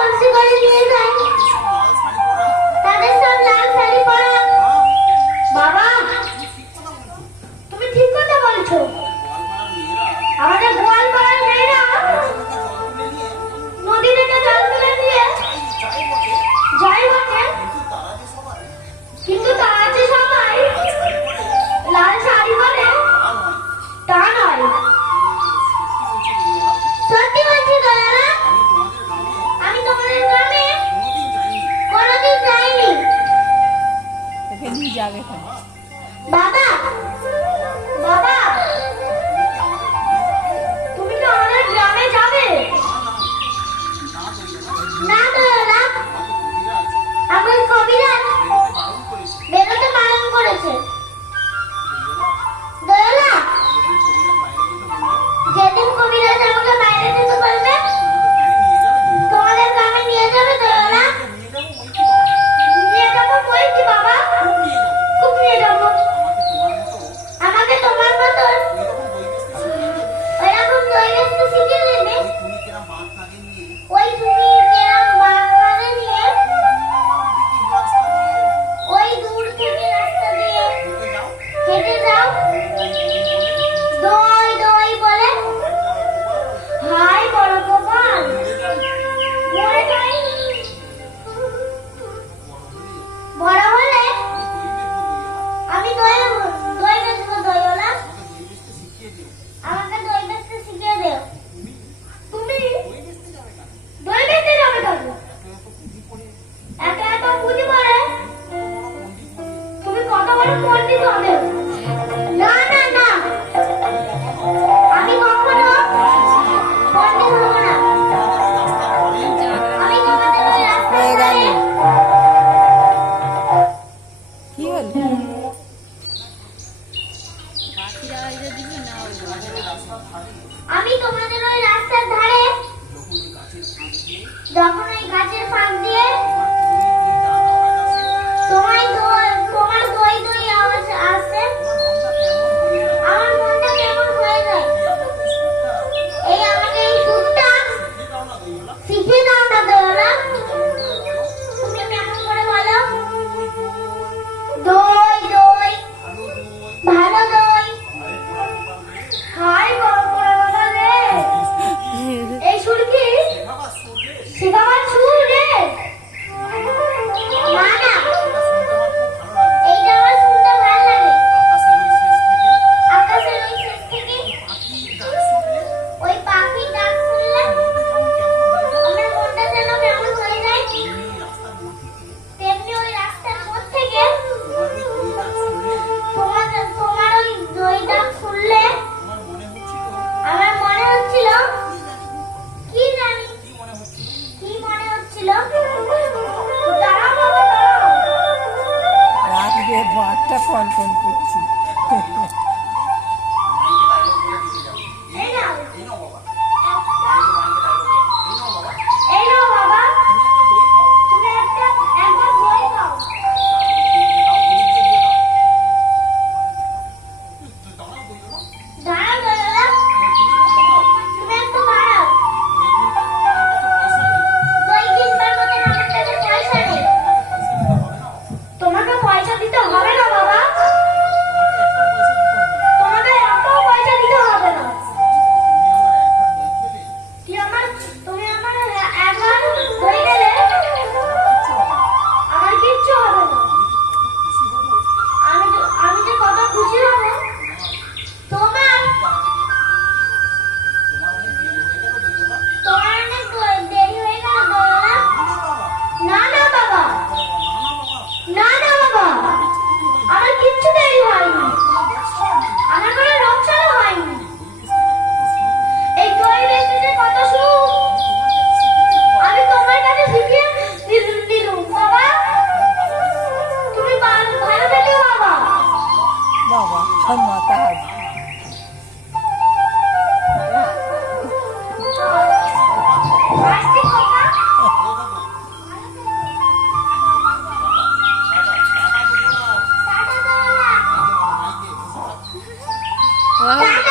কলসি করে নিয়ে যায়, তাদের সব লাল শাড়ি পরা। বাবা তুমি ঠিক কথা বলছো, আমাদের গোয়ালপাড়ার মেয়েরা নদী থেকে জল তুলে নিয়ে যাই বটে, কিন্তু তারা যে সবাই লাল শাড়ি পরে তা নয়। সত্যি বলছি দাদারা, আমি তোমাদের গ্রামে কোনোদিন যাইনি। বাবা বাবা তুমি তো আমাদের গ্রামে যাবে না? দাদারা আমার কবিরাজ বেরোতে বারণ করেছে। দাদারা যেদিন কবিরাজ আমাকে বাইরে যেতে বলবে তোমাদের গ্রামে নিয়ে যাবে। দাদারা নিয়ে যাবো বলছি বাবা, খুব নিয়ে যাবো। আমাকে তোমার মতো ওইরকম দই বেচতে শিখিয়ে দেবে। ওই তুমি কেরাম বাঘ কাঁধে নিয়ে ওই দূর থেকে রাস্তা দিয়ে হেঁটে যাও, দই দই বলে। হাই বড় গোপাল, মরে যায়নি। বড় হলে আমি দই দই বেচবো। দইওয়ালা আমাকে দই বেচতে শিখিয়ে দেও। তুমি দই বেচতে যাবে কেন? এত এত পুঁজি পড়ে তুমি কত বড় পণ্ডিত হবে? না না না, আমি কখনো পণ্ডিত হব না। আমি তোমাদের ওই রাস্তায় কি হলো? আমি তোমাদের ওই রাস্তার ধারে যখন ওই গাছের ফাঁক দিয়ে তোমার দই দই আওয়াজ আসে, আমার মনটা কেমন হয়ে যায়। এই আমাকে এই সুরটা শিখিয়ে দাও না দয়ালা। তুমি কেমন করে বলো? দই দই ভালো দই। হাই বড় বড় রে, এই সুর কি শেখাবার সুর রে? না না, এইটা আমার শুনতে ভালো লাগে। আকাশের ওই শেষ থেকে ওই পাখির ডাক শুনলে আমার মনটা যেন কেমন হয়ে যায়। তেমনি ওই রাস্তার মোড় থেকে তোমার ওই দই ডাক শুনলে আমার মনে হচ্ছিল, কি জানি কি মনে হচ্ছিল। দাঁড়াও বাবা, দাঁড়াও। রাতে বাঘটা ফোন ফোন করছি। এই নাও, এই নাও বাবা, তুমি একবার দই খাও। দাঁড়াও দাঁড়াও, তুমি একটু দাঁড়াও। দই কিনবার মতো আমার কাছে পয়সা নেই। তোমাকে পয়সা দিতে হবে না বাবা, তোমাকে এত পয়সা দিতে হবে না। তুমি আমার একবার দই দিলে আমার কিচ্ছু হবে না। আমি যে কত খুশি হব। তোমার অনেক দেরি হয়ে গেল দয়ালা। না না বাবা, না না বাবা, আমার কিচ্ছু দেরি হয়নি, আমার কোনো লোকসানও হয়নি। এই দই বেচতে কত সুখ আমি তোমার কাছে শিখিয়ে দিলুম বাবা। তুমি ভালো থেকো বাবা। বাবা মাথা হাত আসছি খোকা। টাটা দয়ালা। টাটা।